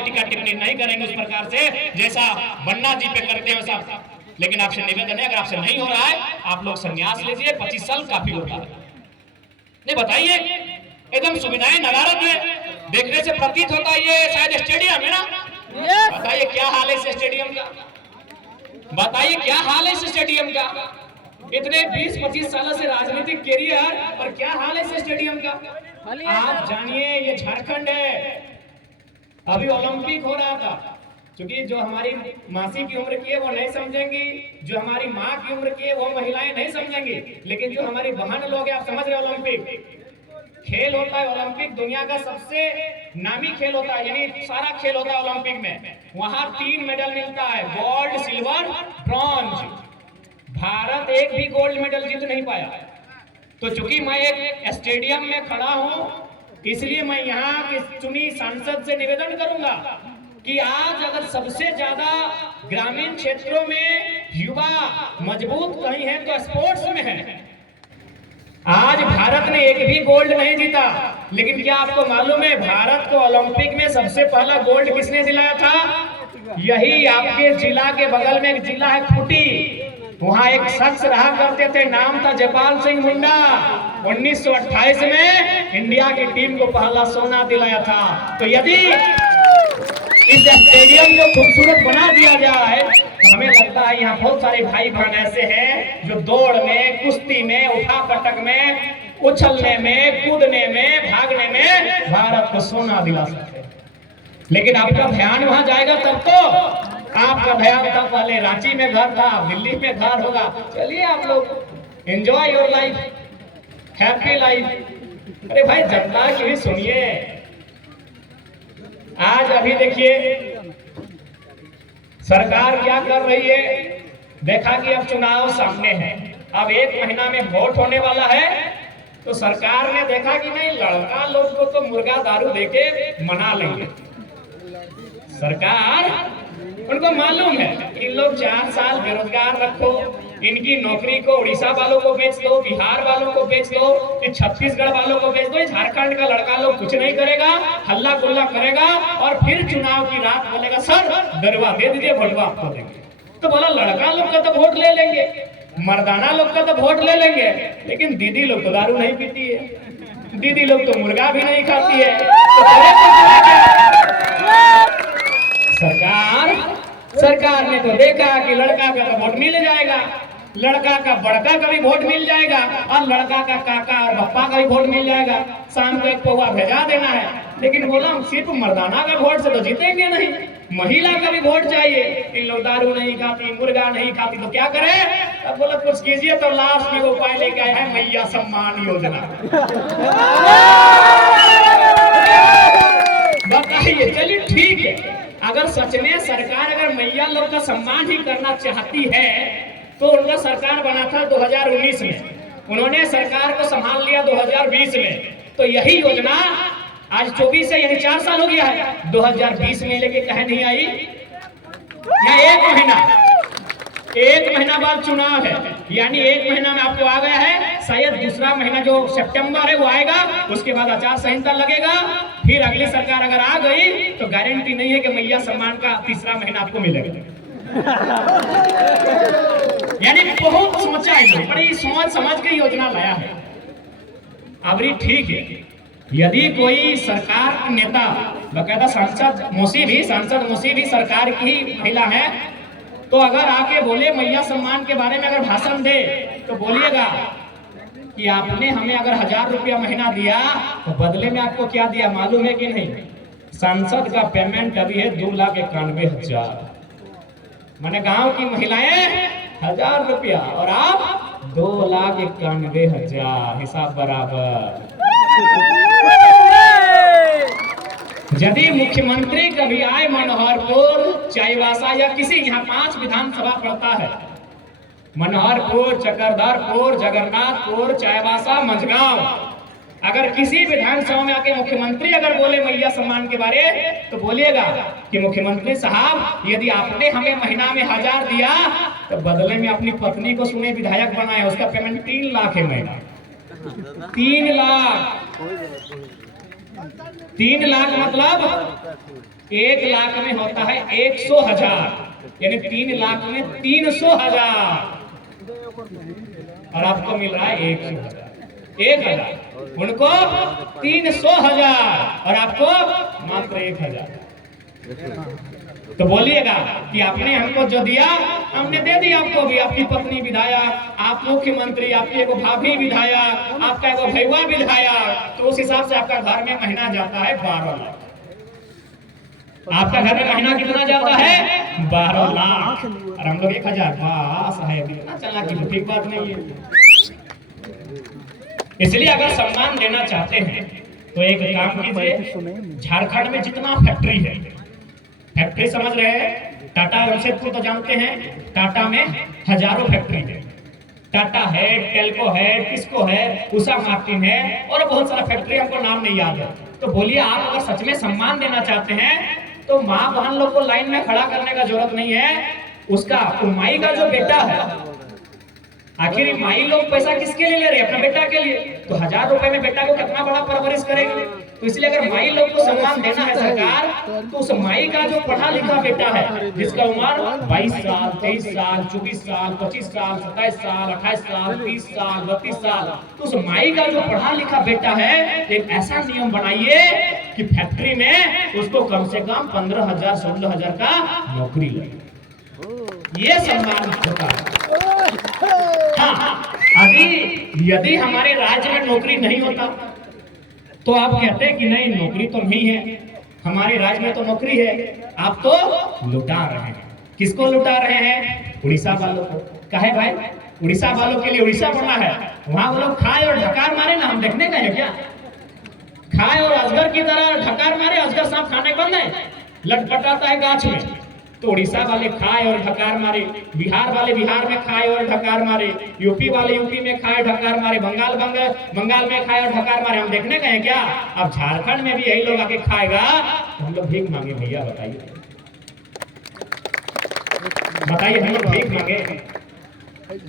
पे टिका टिप्पणी नहीं करेंगे उस प्रकार से जैसा बन्ना जी पे करते हैं वैसा। लेकिन आपसे निवेदन है, अगर आपसे नहीं हो रहा है आप लोग संन्यास लीजिए, 25 साल काफी होता है। नहीं बताइए, एकदम सुविधाएं नदारद है, देखने से प्रतीत होता है ये शायद स्टेडियम है ना। बताइए क्या हाल है इस स्टेडियम का, बताइए क्या हाल है इस स्टेडियम का। इतने 20-25 सालों से राजनीतिक कैरियर और क्या हाल है इस स्टेडियम का। आप जानिए ये झारखंड है, अभी ओलंपिक हो रहा था, क्योंकि जो हमारी मासी की उम्र की है वो नहीं समझेंगी, जो हमारी माँ की उम्र की है वो महिलाएं नहीं समझेंगी, लेकिन जो हमारी बहन लोग हैं आप समझ रहे। ओलंपिक खेल होता है, ओलंपिक दुनिया का सबसे नामी खेल होता है, यानी सारा खेल होता है ओलंपिक में। वहां 3 मेडल मिलता है, गोल्ड, सिल्वर, ब्रॉन्ज। भारत एक भी गोल्ड मेडल जीत नहीं पाया। तो चूंकि मैं एक स्टेडियम में खड़ा हूं, इसलिए मैं यहाँ की चुनी सांसद से निवेदन करूंगा कि आज अगर सबसे ज्यादा ग्रामीण क्षेत्रों में युवा मजबूत कहीं है तो स्पोर्ट्स में है। आज भारत ने एक भी गोल्ड नहीं जीता, लेकिन क्या आपको मालूम है भारत को ओलंपिक में सबसे पहला गोल्ड किसने दिलाया था? यही आपके जिला के बगल में एक जिला है खूंटी, वहां एक शख्स रहा करते थे, नाम था जयपाल सिंह मुंडा। 1928 में इंडिया की टीम को पहला सोना दिलाया था। तो यदि इस स्टेडियम को खूबसूरत बना दिया जाए तो हमें लगता है यहाँ बहुत सारे भाई बहन ऐसे हैं जो दौड़ में, कुश्ती में, उठा पटक में, उछलने में, कूदने में, भागने में भारत को सोना दिला सकते हैं। लेकिन आपका ध्यान वहां जाएगा तब तो, आपका ध्यान था पहले रांची में घर था, दिल्ली में घर होगा। चलिए आप लोग enjoy your life, happy life. अरे भाई जनता की भी सुनिए। आज अभी देखिए सरकार क्या कर रही है, देखा कि अब चुनाव सामने है, अब 1 महीना में वोट होने वाला है, तो सरकार ने देखा कि नहीं लड़का लोग को तो मुर्गा दारू देके मना लेंगे। सरकार उनको मालूम है इन लोग 4 साल बेरोजगार रखो, इनकी नौकरी को उड़ीसा वालों को बेच दो, बिहार वालों को बेच दो, छत्तीसगढ़ वालों को बेच दो, झारखंड का लड़का लोग कुछ नहीं करेगा, हल्ला गुल्ला करेगा और फिर चुनाव की रात बोलेगा सर दरवा दे दीजिए, भोटवा आपको देंगे। तो बोला लड़का लोग का तो वोट ले लेंगे, मर्दाना लोग का तो वोट ले लेंगे, लेकिन दीदी लोग तो दारू नहीं पीती है, दीदी लोग तो मुर्गा भी नहीं खाती है, तो सरकार ने तो देखा कि लड़का का तो वोट मिल जाएगा, लड़का का बड़का का भी वोट मिल जाएगा और लड़का का काका और बप्पा का भी वोट मिल जाएगा, शाम को 1 पौवा भेजा देना है। लेकिन बोला सिर्फ मर्दाना का वोट से तो जीतेंगे नहीं, महिला का भी वोट चाहिए। इन लोग दारू नहीं खाती, मुर्गा नहीं खाती, तो क्या करे? अब बोला कुछ कीजिए, तो लास्ट में वो उपाय लेके आए हैं मैया सम्मान योजना। बताइए, चलिए ठीक है, अगर सच में सरकार अगर मैया लोग का सम्मान ही करना चाहती है तो उनका सरकार बना था 2019 में, उन्होंने सरकार को संभाल लिया 2020 में, तो यही योजना आज 24 है यानी 4 साल हो गया है, 2020 में लेके कहे नहीं आई। या 1 महीना बाद चुनाव है, यानी 1 महीना में आपको आ गया है, शायद दूसरा महीना जो सितंबर है वो आएगा, उसके बाद आचार संहिता लगेगा, फिर अगली सरकार अगर आ गई तो गारंटी नहीं है कि मैया सम्मान का 3रा महीना आपको मिलेगा। यानी बहुत सोचा है, बड़ी सोच समझ के योजना लाया है। अब ठीक है, यदि कोई सरकार नेता बकायदा सांसद मौसी भी सरकार की महिला है, तो अगर आके बोले मैया सम्मान के बारे में अगर भाषण दे तो बोलिएगा कि आपने हमें अगर 1000 रुपया महीना दिया तो बदले में आपको क्या दिया मालूम है कि नहीं? सांसद का पेमेंट अभी है 2,91,000। मैंने गांव की महिलाएं 1000 रुपया और आप 2,91,000, हिसाब बराबर। यदि मुख्यमंत्री कभी आए मनोहरपुर, चाईबासा या किसी, यहाँ 5 विधानसभा पड़ता है, मनोहरपुर, चक्रधरपुर, जगन्नाथपुर, चाईबासा, मंझगांव, अगर किसी विधानसभा में आके मुख्यमंत्री अगर बोले मैया सम्मान के बारे तो बोलिएगा कि मुख्यमंत्री साहब यदि आपने हमें महीना में 1000 दिया तो बदले में अपनी पत्नी को सुने विधायक बनाए, उसका पेमेंट 3 लाख है महीना। 3 लाख मतलब 1 लाख में होता है 100,000, यानी 3 लाख में 300,000, और आपको मिल रहा है 100,000। उनको 300,000 और आपको मात्र 1,000। तो बोलिएगा कि आपने हमको जो दिया हमने दे दिया आपको भी। आपकी पत्नी विधायक, आप मुख्यमंत्री, आपकी एगो भाभी विधायक, आपका एगो भैया विधायक, तो उस हिसाब से आपका घर में महीना जाता है 12 लाख। आपका घर में महीना कितना जाता है? 12 लाख। और हम लोग 1,000 बस है, कितना चला कि ठीक बात नहीं है। इसलिए अगर सम्मान देना चाहते हैं तो एक काम कीजिए, झारखंड में जितना फैक्ट्री है, फैक्ट्री समझ रहे हैं, टाटा जमशेदपुर तो जानते हैं, टाटा में हजारों फैक्ट्री है। टाटा है, टेल्को है, टिस्को है, उषा मार्टिन है, और बहुत सारा फैक्ट्री, हमको नाम नहीं याद है। तो बोलिए, आप अगर सच में सम्मान देना चाहते हैं तो माँ बहन लोग को लाइन में खड़ा करने का जरूरत नहीं है। उसका माई का जो बेटा है, आखिर माई लोग पैसा किसके लिए ले रहे हैं? अपना बेटा के लिए। तो 1,000 रुपए में बेटा को कितना बड़ा परवरिश करेंगे? तो इसलिए अगर माई लोग को सम्मान देना है सरकार, तो उस माई का जो पढ़ा लिखा बेटा है, जिसका उम्र 22 साल, 23 साल, 24 साल, 25 साल, 27 साल, 28 साल, 30 साल, 32 साल, तो उस माई का जो पढ़ा लिखा बेटा है, एक ऐसा नियम बनाइए कि फैक्ट्री में उसको कम से कम 15,000, 16,000 का नौकरी लगे। ये सम्मान होता है। हाँ, यदि हमारे राज्य में नौकरी नहीं होता तो आप कहते हैं कि नहीं, नौकरी तो नहीं है, हमारे राज्य में तो नौकरी है। आप तो लुटा रहे हैं। किसको लुटा रहे हैं? उड़ीसा वालों को। कहे भाई, उड़ीसा वालों के लिए उड़ीसा बना है, वहां वो लोग खाए और ढकार मारे ना, हम देखने गए क्या? खाए और अजगर की तरह ढकार मारे, अजगर सांप खाने बंद है, लटपटाता है गाछ में। तो उड़ीसा वाले खाए और ढकार मारे, बिहार वाले बिहार में खाए और ढकार मारे, यूपी वाले यूपी में खाए ढकार मारे, बंगाल में खाए और ढकार मारे, हम देखने गए क्या? अब झारखंड में भी यही लोग आके खाएगा तो हम लोग भीख मांगे? भैया बताइए, हम लोग भीख मांगे?